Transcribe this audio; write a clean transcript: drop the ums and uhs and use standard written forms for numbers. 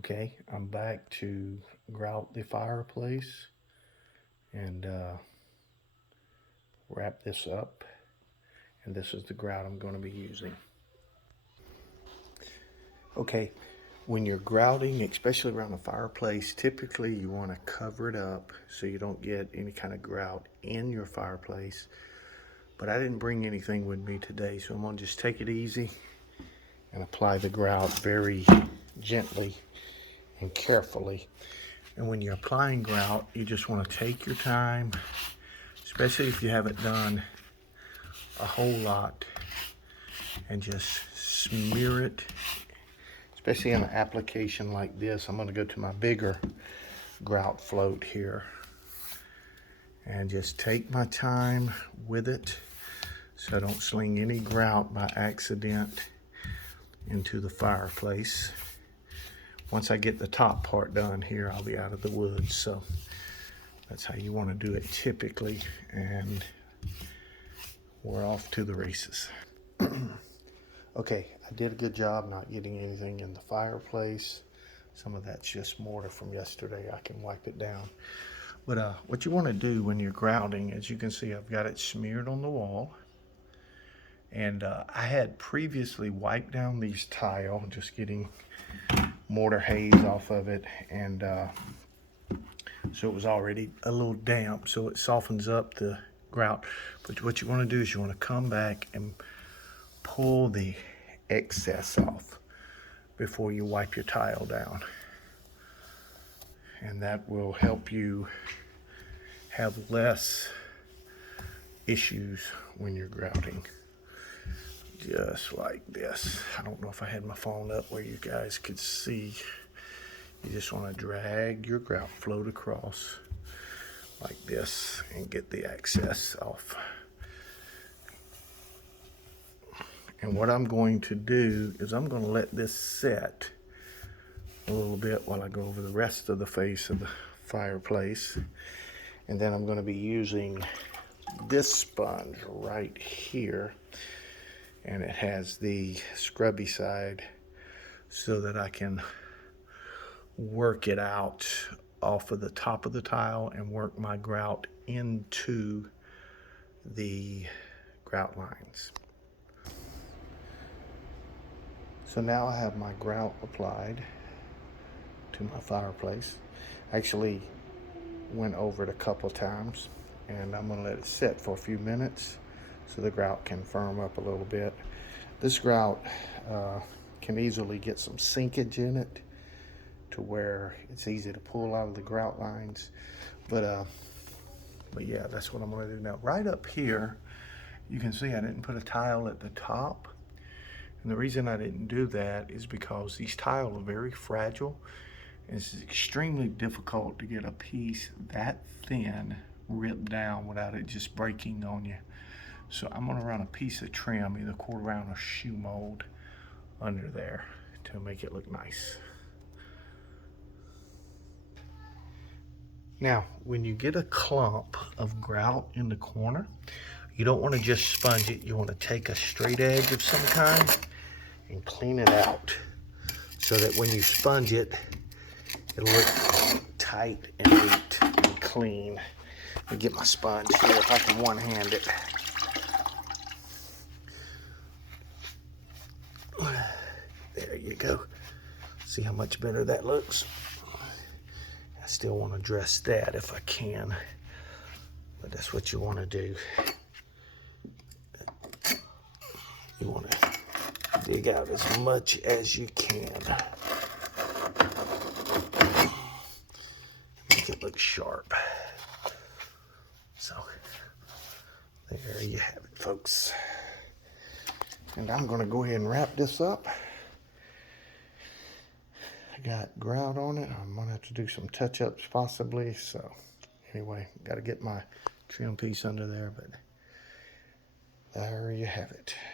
Okay, I'm back to grout the fireplace and wrap this up. And this is the grout I'm going to be using. Okay, when you're grouting, especially around the fireplace, typically you want to cover it up so you don't get any kind of grout in your fireplace. But I didn't bring anything with me today, so I'm going to just take it easy and apply the grout very gently and carefully. And when you're applying grout, you just want to take your time, especially if you haven't done a whole lot, and just smear it, especially in an application like this. I'm going to go to my bigger grout float here and just take my time with it so I don't sling any grout by accident into the fireplace. Once I get the top part done here, I'll be out of the woods. So that's how you want to do it typically, and we're off to the races. Okay, I did a good job not getting anything in the fireplace. Some of that's just mortar from yesterday. I can wipe it down. But what you want to do when you're grouting, as you can see, I've got it smeared on the wall. And I had previously wiped down these tile, just getting mortar haze off of it, and so it was already a little damp, so it softens up the grout. But what you want to do is you want to come back and pull the excess off before you wipe your tile down, and that will help you have less issues when you're grouting. Just like this. I don't know if I had my phone up where you guys could see. You just want to drag your grout float across like this and get the excess off. And what I'm going to do is I'm going to let this set a little bit while I go over the rest of the face of the fireplace. And then I'm going to be using this sponge right here. And it has the scrubby side so that I can work it out off of the top of the tile and work my grout into the grout lines. So now I have my grout applied to my fireplace. Actually went over it a couple times, and I'm going to let it sit for a few minutes so the grout can firm up a little bit. This grout can easily get some sinkage in it to where it's easy to pull out of the grout lines. But yeah, that's what I'm going to do now. Right up here, you can see I didn't put a tile at the top. And the reason I didn't do that is because these tiles are very fragile. And it's extremely difficult to get a piece that thin ripped down without it just breaking on you. So I'm going to run a piece of trim, either 1/4 ounce or shoe mold, under there to make it look nice. Now, when you get a clump of grout in the corner, you don't want to just sponge it. You want to take a straight edge of some kind and clean it out so that when you sponge it, it'll look tight and neat and clean. Let me get my sponge here if I can one-hand it. There you go. See how much better that looks? I still want to dress that if I can, but that's what you want to do. You want to dig out as much as you can. Make it look sharp. So there you have it, folks. And I'm going to go ahead and wrap this up. I got grout on it. I'm going to have to do some touch-ups possibly. So anyway, got to get my trim piece under there, but there you have it.